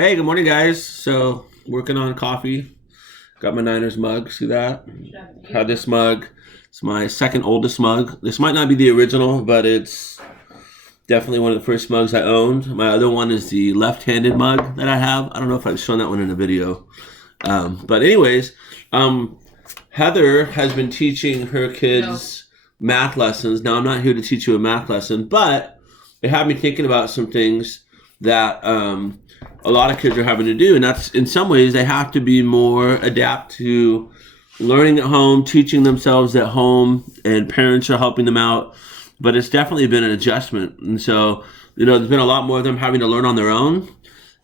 Hey, good morning, guys. So, working on coffee. Got my Niners mug. See that? Had this mug. It's my second oldest mug. This might not be the original, but it's definitely one of the first mugs I owned. My other one is the left-handed mug that I have. I don't know if I've shown that one in a video. But anyways, Heather has been teaching her kids math lessons. Now, I'm not here to teach you a math lesson, but it had me thinking about some things that a lot of kids are having to do, and that's in some ways they have to be more adapt to learning at home, teaching themselves at home, and parents are helping them out. But it's definitely been an adjustment, and so there's been a lot more of them having to learn on their own,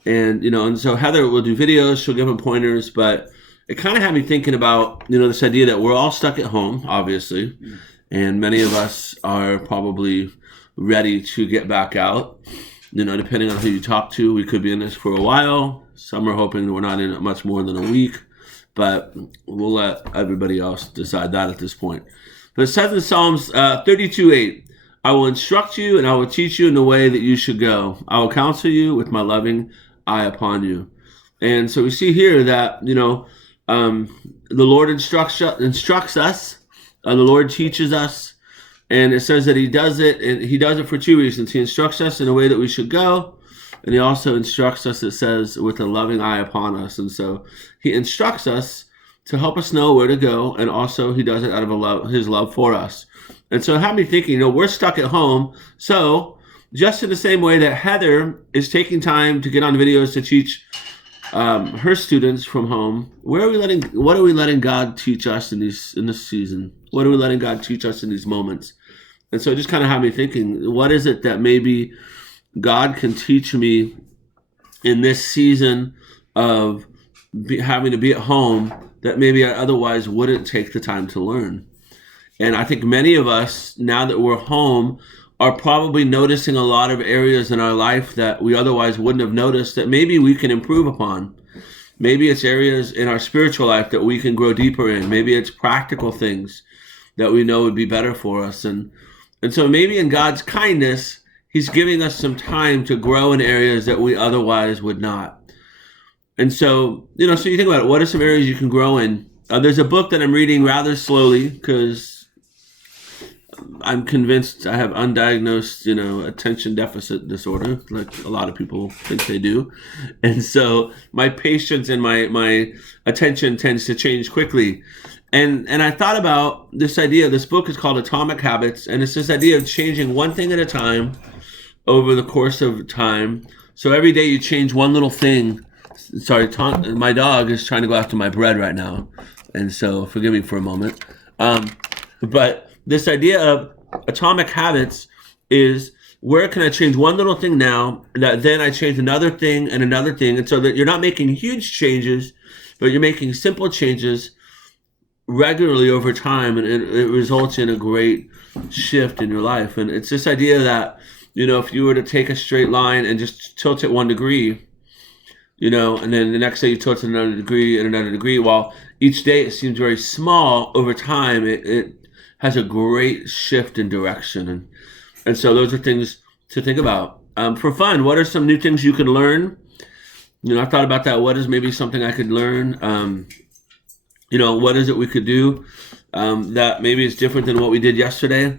and so Heather will do videos, she'll give them pointers, but it kind of had me thinking about this idea that we're all stuck at home, obviously, and many of us are probably ready to get back out. Depending on who you talk to, we could be in this for a while. Some are hoping that we're not in it much more than a week, but we'll let everybody else decide that at this point. But it says in Psalms 32:8, I will instruct you and I will teach you in the way that you should go. I will counsel you with my loving eye upon you. And so we see here that, the Lord instructs us, the Lord teaches us. And it says that he does it, and he does it for two reasons. He instructs us in a way that we should go, and he also instructs us, it says, with a loving eye upon us. And so he instructs us to help us know where to go, and also he does it out of his love for us. And so it had me thinking, we're stuck at home. So just in the same way that Heather is taking time to get on videos to teach her students from home, what are we letting God teach us in this season? What are we letting God teach us in these moments? And so it just kind of had me thinking, what is it that maybe God can teach me in this season of having to be at home that maybe I otherwise wouldn't take the time to learn? And I think many of us, now that we're home, are probably noticing a lot of areas in our life that we otherwise wouldn't have noticed that maybe we can improve upon. Maybe it's areas in our spiritual life that we can grow deeper in. Maybe it's practical things that we know would be better for us. And so maybe in God's kindness, he's giving us some time to grow in areas that we otherwise would not. And so, so you think about it, what are some areas you can grow in? There's a book that I'm reading rather slowly because I'm convinced I have undiagnosed, attention deficit disorder, like a lot of people think they do. And so my patience and my attention tends to change quickly. And I thought about this idea. This book is called Atomic Habits, and it's this idea of changing one thing at a time over the course of time. So every day you change one little thing. Sorry, my dog is trying to go after my bread right now, and so forgive me for a moment. But this idea of atomic habits is, where can I change one little thing now that then I change another thing and another thing, and so that you're not making huge changes, but you're making simple changes regularly over time, and it results in a great shift in your life. And it's this idea that, if you were to take a straight line and just tilt it 1 degree, and then the next day you tilt it another degree and another degree, while each day it seems very small, over time it has a great shift in direction. And so those are things to think about. For fun, what are some new things you could learn? I thought about that. What is maybe something I could learn? What is it we could do that maybe is different than what we did yesterday?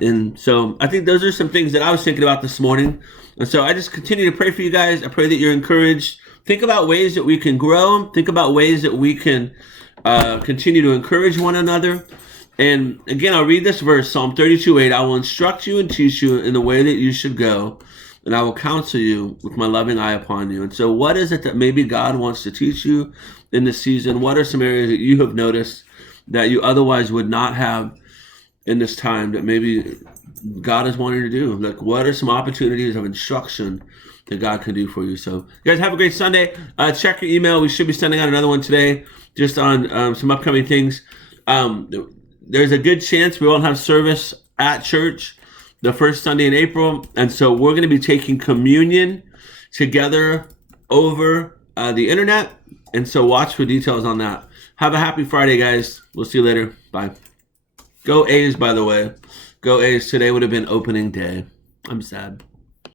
And so I think those are some things that I was thinking about this morning. And so I just continue to pray for you guys. I pray that you're encouraged. Think about ways that we can grow. Think about ways that we can continue to encourage one another. And again, I'll read this verse, Psalm 32:8. I will instruct you and teach you in the way that you should go, and I will counsel you with my loving eye upon you. And so what is it that maybe God wants to teach you in this season? What are some areas that you have noticed that you otherwise would not have in this time that maybe God is wanting to do? Like, what are some opportunities of instruction that God can do for you? So you guys have a great Sunday. Check your email. We should be sending out another one today just on some upcoming things. There's a good chance we won't have service at church the first Sunday in April. And so we're going to be taking communion together over the internet. And so watch for details on that. Have a happy Friday, guys. We'll see you later. Bye. Go A's, by the way. Go A's. Today would have been opening day. I'm sad.